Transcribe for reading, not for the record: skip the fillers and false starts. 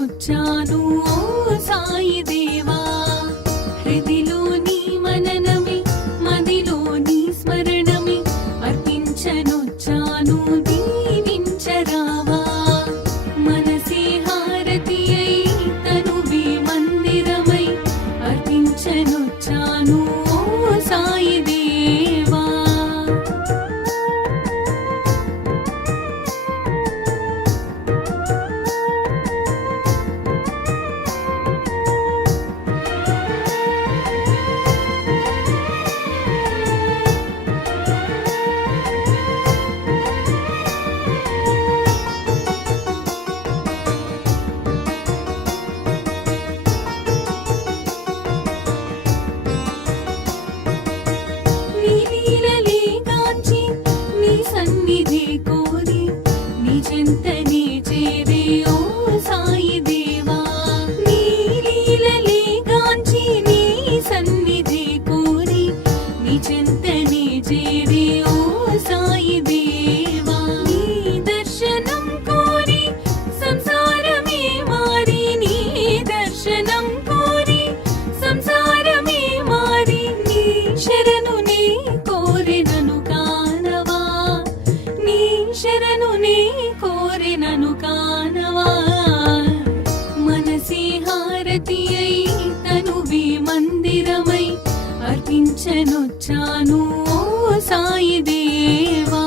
అర్పించనొచ్చాను ఓ సాయి దేవా. హృదిలోని మననమే మదిలోని స్మరణమే అర్పించనొచ్చాను దీవించరావా. మనసే హారతి అయి తనువే మందిరమై అర్పించనొచ్చాను ఓ సాయి దేవా. నీ లీలలే గాంచి నీ సన్నిధి కోరి నీ చెంతనే చేరే ఓ సాయి దేవా. నీ లీలలే గాంచి నీ సన్నిధి కోరి నీ చెంతనే చేరే ఓ సాయి దేవా. నీ దర్శనం కోరి సంసారమే మారి నీ దర్శనం కోరి సంసారమే మారి నీ శరణు నీ కోరినను కానవా. నీ శరణు నీ కోరినను కానవా. మనసే హారతి అయి తనువే మందిరమై అర్పించనొచ్చాను ఓ సాయి దేవా.